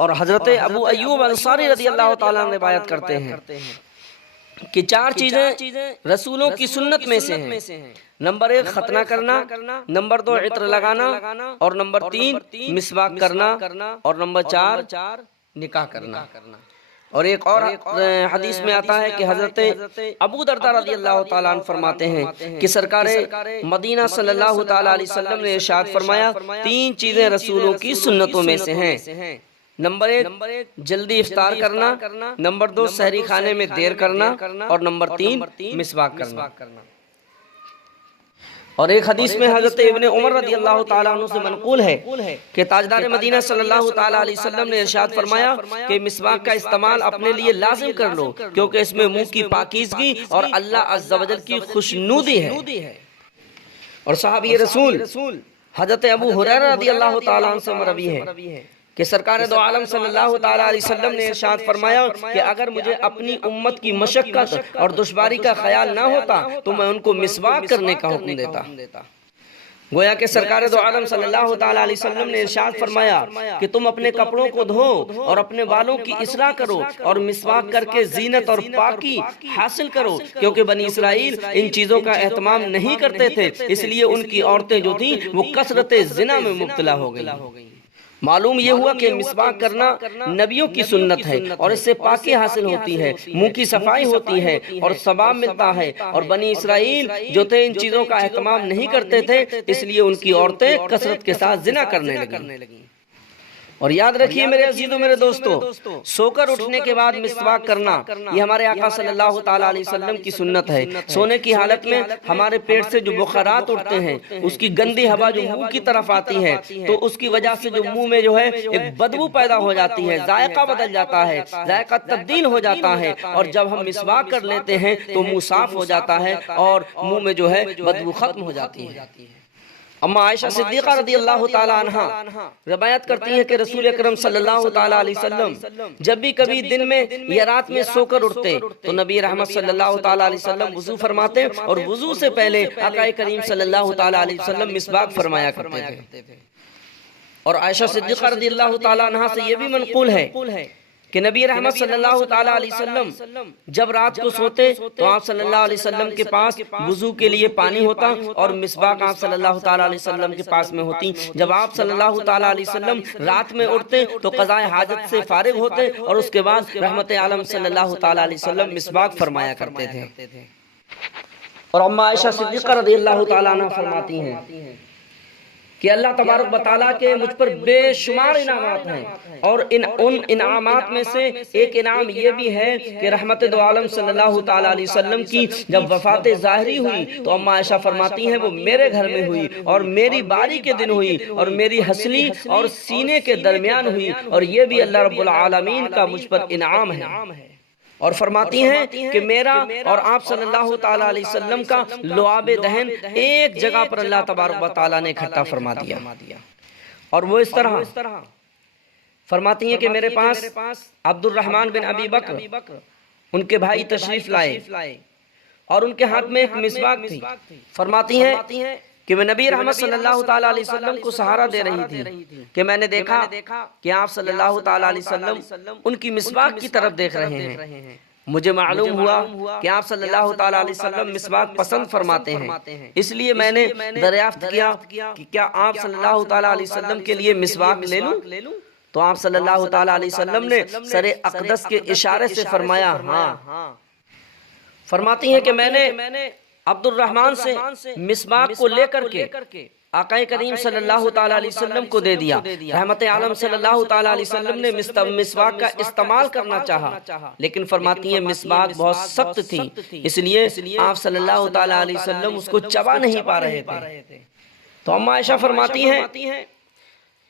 اور حضرت ابو ایوب انصاری رضی اللہ تعالیٰ عنہ روایت کرتے ہیں کہ 4 چیزیں رسولوں کی سنت میں سے ہیں۔ نمبر 1 ختنہ کرنا، نمبر 2 عطر لگانا، اور نمبر 3 مسواک کرنا، اور نمبر 4 نکاح کرنا۔ اور ایک اور حدیث میں آتا ہے کہ حضرت ابو درداء رضی اللہ تعالیٰ عنہ فرماتے ہیں کہ سرکار مدینہ صلی اللہ تعالیٰ علیہ وسلم نے ارشاد فرمایا 3 چیزیں رسولوں کی سنتوں میں سے ہیں۔ نمبر 1 جلدی افطار کرنا، نمبر 2 سحری کھانے میں دیر کرنا، اور نمبر 3 مسواک کرنا۔ اور ایک حدیث میں حضرت ابن عمر رضی اللہ تعالیٰ عنہ سے منقول ہے کہ تاجدار مدینہ صلی اللہ تعالیٰ علیہ وسلم نے ارشاد فرمایا کہ مسواک کا استعمال اپنے لیے لازم کر لو، کیونکہ اس میں منہ کی پاکیزگی اور اللہ عز و جل کی خوشنودی ہے۔ اور صحابی رسول حضرت ابو ہریرہ رضی اللہ تعالیٰ عنہ سے مروی ہے کہ سرکار دو عالم صلی اللہ تعالیٰ علیہ وسلم نے ارشاد فرمایا کہ اگر مجھے اپنی امت کی مشقت اور دشواری کا خیال نہ ہوتا تو میں ان کو مسواک کرنے کا حکم دیتا۔ گویا کہ سرکار دو عالم صلی اللہ تعالیٰ علیہ وسلم نے ارشاد فرمایا کہ تم اپنے کپڑوں کو دھو اور اپنے بالوں کی اصلاح کرو اور مسواک کر کے زینت اور پاکی حاصل کرو، کیونکہ بنی اسرائیل ان چیزوں کا اہتمام نہیں کرتے تھے، اس لیے ان کی عورتیں جو تھیں وہ کثرت زنا میں مبتلا ہو گئیں۔ معلوم یہ ہوا کہ مسواک کرنا نبیوں کی سنت ہے اور اس سے پاکی حاصل ہوتی ہے، منہ کی صفائی ہوتی ہے اور ثواب ملتا ہے۔ اور بنی اسرائیل جو تھے ان چیزوں کا اہتمام نہیں کرتے تھے، اس لیے ان کی عورتیں کثرت کے ساتھ زنا کرنے لگیں۔ اور یاد رکھیے میرے عزیزوں میرے دوستو، سو کر اٹھنے کے بعد مسواک کرنا یہ ہمارے آقا صلی اللہ تعالیٰ علیہ وسلم کی سنت ہے۔ سونے کی حالت میں ہمارے پیٹ سے جو بخارات اٹھتے ہیں، اس کی گندی ہوا جو منہ کی طرف آتی ہے تو اس کی وجہ سے جو منہ میں جو ہے ایک بدبو پیدا ہو جاتی ہے، ذائقہ بدل جاتا ہے، ذائقہ تبدیل ہو جاتا ہے، اور جب ہم مسواک کر لیتے ہیں تو منہ صاف ہو جاتا ہے اور منہ میں جو ہے بدبو ختم ہو جاتی ہے۔ اما عائشہ صدیقہ رضی اللہ تعالیٰ عنہ روایت کرتی ہیں کہ رسول اکرم صلی اللہ تعالیٰ علیہ وسلم جب بھی کبھی دن میں یا رات میں سو کر اٹھتے تو نبی رحمت صلی اللہ تعالیٰ علیہ وسلم وضو فرماتے اور وضو سے پہلے آقا کریم صلی اللہ تعالیٰ علیہ وسلم مسواک فرمایا کرتے تھے۔ اور عائشہ صدیقہ رضی اللہ تعالیٰ عنہ سے یہ بھی منقول ہے کہ نبی رحمت صلی اللہ تعالیٰ علیہ وسلم جب رات کو سوتے تو آپ صلی اللہ علیہ وسلم کے پاس وضو کے لیے پانی ہوتا اور مسواک آپ صلی اللہ تعالیٰ علیہ وسلم کے پاس میں ہوتی۔ جب آپ صلی اللہ تعالیٰ علیہ وسلم رات میں اٹھتے تو قضاء حاجت سے فارغ ہوتے اور اس کے بعد رحمت عالم صلی اللہ تعالیٰ علیہ وسلم مسواک فرمایا کرتے تھے۔ اور اما عائشہ صدیقہ رضی اللہ تعالیٰ عنہ فرماتی ہیں کہ اللہ تبارک و تعالیٰ کے مجھ پر بے شمار انعامات ہیں، اور ان انعامات میں سے ایک انعام یہ بھی ہے کہ رحمت دو عالم صلی اللہ تعالیٰ علیہ وسلم کی جب وفات ظاہری ہوئی تو اما عائشہ فرماتی ہیں وہ میرے گھر میں ہوئی اور میری باری کے دن ہوئی اور میری ہنسلی اور سینے کے درمیان ہوئی، اور یہ بھی اللہ رب العالمین کا مجھ پر انعام ہے۔ اور فرماتی ہیں کہ میرا اور آپ صلی اللہ تعالیٰ علیہ وسلم کا لعاب دہن ایک جگہ پر اللہ تبارک و تعالیٰ نے اکٹھا فرما دیا، اور وہ اس طرح فرماتی ہیں کہ میرے پاس عبد الرحمن بن ابی بکر ان کے بھائی تشریف لائے اور ان کے ہاتھ میں ایک مسواک تھی۔ فرماتی ہیں کہ میں نبی رحمت صلی اللہ تعالیٰ علیہ وسلم کو سہارا دے رہی تھی کہ میں نے دیکھا کہ آپ صلی اللہ تعالیٰ علیہ وسلم ان کی مسواک کی طرف دیکھ رہے ہیں۔ مجھے معلوم ہوا کہ آپ صلی اللہ تعالیٰ علیہ وسلم مسواک پسند فرماتے ہیں، اس لیے میں نے دریافت کیا کہ کیا آپ صلی اللہ تعالیٰ علیہ وسلم کے لیے مسواک لے لوں؟ تو آپ صلی اللہ تعالیٰ علیہ وسلم نے سر اقدس کے اشارے سے فرمایا ہاں۔ فرماتی ہیں کہ میں نے عبد الرحمن سے مسواک کو لے کر کے آقا کریم صلی اللہ تعالیٰ علیہ وسلم کو دے دیا۔ رحمت عالم صلی اللہ تعالیٰ علیہ وسلم نے مسواک کا استعمال کرنا چاہا، لیکن فرماتی ہیں مسواک بہت سخت تھی، اس لیے آپ صلی اللہ تعالیٰ علیہ وسلم اس کو چبا نہیں پا رہے تھے۔ تو اما عائشہ فرماتی ہیں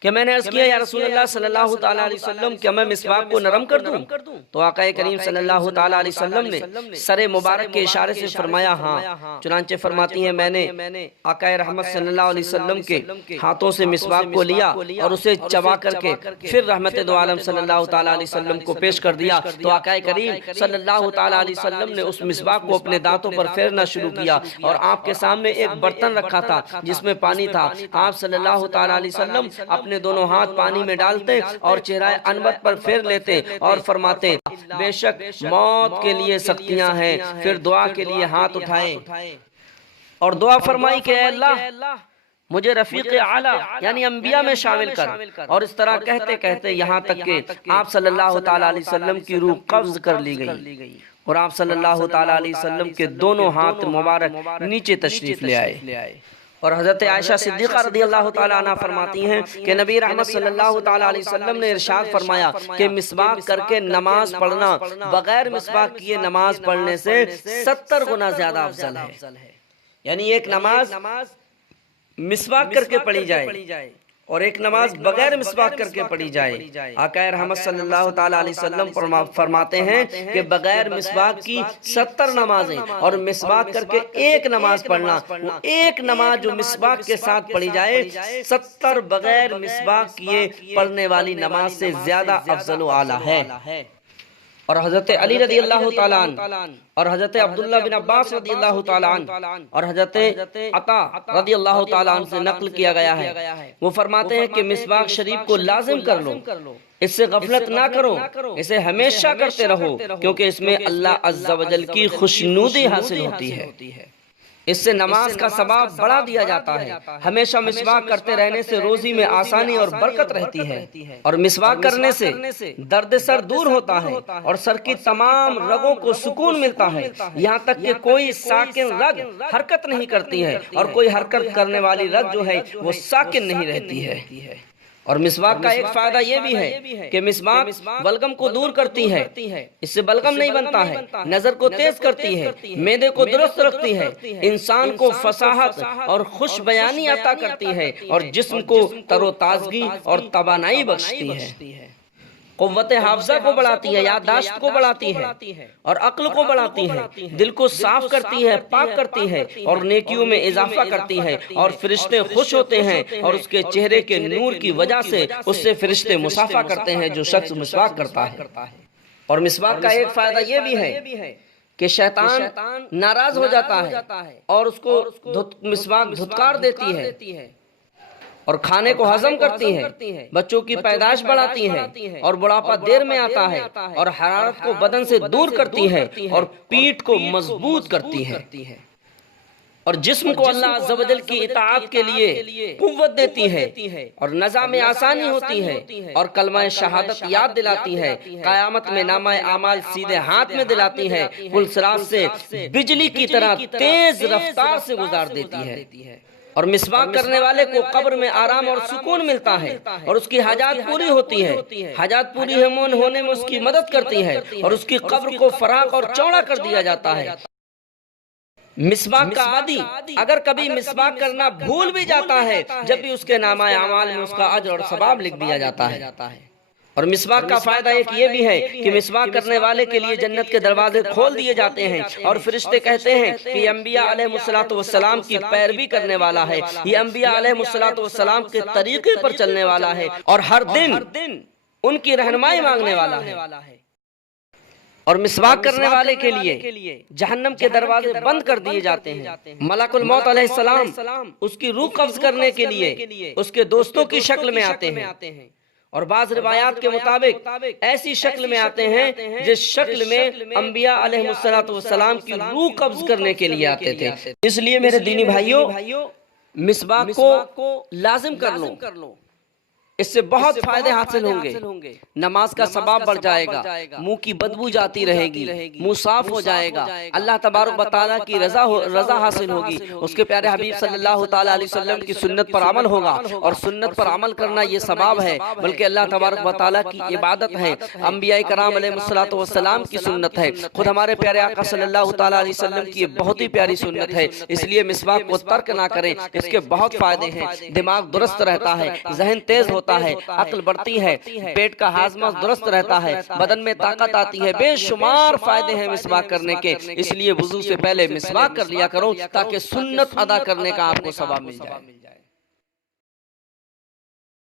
کہ میں نے عرض کیا یا رسول اللہ صلی اللہ تعالیٰ علیہ وسلم کیا میں مسواک کو نرم کر دوں؟ تو آقا کریم صلی اللہ تعالیٰ علیہ وسلم نے سر مبارک کے اشارے سے فرمایا ہاں۔ چنانچہ فرماتی ہیں میں نے آقا رحمت صلی اللہ علیہ وسلم کے ہاتھوں سے مسواک کو لیا اور اسے چبا کر کے پھر رحمت دو عالم صلی اللہ تعالیٰ علیہ وسلم کو پیش کر دیا۔ تو آقا کریم صلی اللہ تعالیٰ علیہ وسلم نے اس مسواک کو اپنے دانتوں پر پھیرنا شروع کیا، اور آپ کے سامنے ایک برتن رکھا تھا جس میں پانی تھا۔ آپ صلی اللہ تعالیٰ علیہ وسلم اپنے اپنے دونوں ہاتھ پانی میں ڈالتے اور چہرہ انور پر پھیر لیتے اور فرماتے بے شک موت کے لیے سختیاں ہیں. پھر دعا کے لیے ہاتھ اٹھائے اور دعا فرمائی کہ اے اللہ مجھے رفیق اعلیٰ یعنی انبیاء میں شامل کر. اور اس طرح کہتے کہتے یہاں تک کہ آپ صلی اللہ تعالیٰ علیہ وسلم کی روح قبض کر لی گئی اور آپ صلی اللہ تعالیٰ علیہ وسلم کے دونوں ہاتھ مبارک نیچے تشریف لے آئے. اور حضرت عائشہ صدیقہ رضی اللہ تعالیٰ عنہ فرماتی ہیں کہ نبی رحمت صلی اللہ تعالیٰ علیہ وسلم نے ارشاد فرمایا کہ مسواک کر کے نماز پڑھنا بغیر مسواک کیے نماز پڑھنے سے 70 گنا زیادہ افضل ہے. یعنی ایک نماز مسواک کر کے پڑھی جائے اور ایک نماز بغیر مسواک کر کے پڑھی جائے. آقا رحمت صلی اللہ تعالیٰ علیہ وسلم فرماتے ہیں کہ بغیر مسواک کی 70 نمازیں اور مسواک کر کے ایک نماز پڑھنا، وہ ایک نماز جو مسواک کے ساتھ پڑھی جائے 70 بغیر مسواک کیے پڑھنے والی نماز سے زیادہ افضل و اعلیٰ ہے. اور حضرت علی رضی اللہ تعالیٰ عنہ اور حضرت عبداللہ بن عباس رضی اللہ تعالیٰ عنہ اور حضرت عطا رضی اللہ تعالیٰ عنہ سے نقل کیا گیا ہے، وہ فرماتے ہیں کہ مسواک شریف کو لازم کر لو، اس سے غفلت نہ کرو، اسے ہمیشہ کرتے رہو، کیونکہ اس میں اللہ عز و جل کی خوشنودی حاصل ہوتی ہے. اس سے نماز کا ثواب بڑھا دیا جاتا ہے. ہمیشہ مسواک کرتے رہنے سے روزی میں آسانی اور برکت رہتی ہے، اور مسواک کرنے سے درد سر دور ہوتا ہے اور سر کی تمام رگوں کو سکون ملتا ہے، یہاں تک کہ کوئی ساکن رگ حرکت نہیں کرتی ہے اور کوئی حرکت کرنے والی رگ جو ہے وہ ساکن نہیں رہتی ہے. اور مسواک کا ایک فائدہ یہ بھی ہے کہ مسواک بلغم کو دور کرتی ہے، اس سے بلغم نہیں بنتا ہے، نظر کو تیز کرتی ہے، معدے کو درست رکھتی ہے، انسان کو فصاحت اور خوش بیانی عطا کرتی ہے اور جسم کو تر و تازگی اور توانائی بخشتی ہے، قوت حافظہ کو بڑھاتی ہے، یادداشت کو بڑھاتی ہے اور عقل کو بڑھاتی ہے، دل کو صاف کرتی ہے، پاک کرتی ہے اور نیکیوں میں اضافہ کرتی ہے. اور فرشتے خوش ہوتے ہیں اور اس کے چہرے کے نور کی وجہ سے اس سے فرشتے مصافحہ کرتے ہیں جو شخص مسواک کرتا ہے. اور مسواک کا ایک فائدہ یہ بھی ہے کہ شیطان ناراض ہو جاتا ہے اور اس کو مسواک دھتکار دیتی ہے اور کھانے کو ہضم کرتی ہے، بچوں کی پیدائش بڑھاتی ہے اور بڑھاپا دیر میں آتا ہے اور حرارت کو بدن سے دور کرتی ہے اور پیٹھ کو مضبوط کرتی ہے اور جسم کو اللہ عز و جل کی اطاعت کے لیے قوت دیتی ہے اور نظام میں آسانی ہوتی ہے اور کلمہ شہادت یاد دلاتی ہے. قیامت میں نامہ اعمال سیدھے ہاتھ میں دلاتی ہے، پل صراط سے بجلی کی طرح تیز رفتار سے گزار دیتی ہے. اور مسواک کرنے والے کو قبر میں آرام اور سکون ملتا ہے اور اس کی حاجات پوری ہوتی ہے، حاجات پوری ہونے میں اس کی مدد کرتی ہے اور اس کی قبر کو فراخ اور چوڑا کر دیا جاتا ہے. مسواک کا عادی اگر کبھی مسواک کرنا بھول بھی جاتا ہے، جب بھی اس کے نامہ اعمال میں اس کا اجر اور ثواب لکھ دیا جاتا ہے. اور مسواک کا فائدہ ایک یہ بھی ہے کہ مسواک کرنے والے کے لیے جنت کے دروازے کھول دیے جاتے ہیں اور فرشتے کہتے ہیں کہ یہ انبیاء علیہ السلام کی پیروی کرنے والا ہے، یہ انبیاء علیہ السلام کے طریقے پر چلنے والا ہے اور ہر دن ان کی رہنمائی مانگنے والا ہے. اور مسواک کرنے والے کے لیے جہنم کے دروازے بند کر دیے جاتے ہیں. ملک الموت علیہ السلام اس کی روح قبض کرنے کے لیے اس کے دوستوں کی شکل میں آتے ہیں اور بعض روایات کے مطابق ایسی شکل میں آتے ہیں جس شکل میں انبیاء علیہ السلام کی روح قبض کرنے کے لیے آتے تھے. اس لیے میرے دینی بھائیوں مسواک کو لازم کر لو، اس سے بہت فائدے حاصل ہوں گے. نماز کا ثواب بڑھ جائے گا، منہ کی بدبو جاتی رہے گی، منہ صاف ہو جائے گا، اللہ تبارک و تعالیٰ کی رضا حاصل ہوگی، اس کے پیارے حبیب صلی اللہ تعالیٰ علیہ وسلم کی سنت پر عمل ہوگا اور سنت پر عمل کرنا یہ ثواب ہے بلکہ اللہ تبارک و تعالیٰ کی عبادت ہے، انبیاء کرام علیہ السلام کی سنت ہے، خود ہمارے پیارے آقا صلی اللہ تعالیٰ علیہ وسلم کی یہ بہت ہی پیاری سنت ہے. اس لیے مسواک کو ترک نہ کریں، اس کے بہت فائدے ہیں. دماغ درست رہتا ہے، ذہن تیز ہوتا ہے، عقل بڑھتی ہے، پیٹ کا ہاضمہ درست رہتا ہے، بدن میں طاقت آتی ہے. بے شمار فائدے ہیں مسواک کرنے کے. اس لیے وضو سے پہلے مسواک کر لیا کرو تاکہ سنت ادا کرنے کا آپ کو ثواب مل جائے.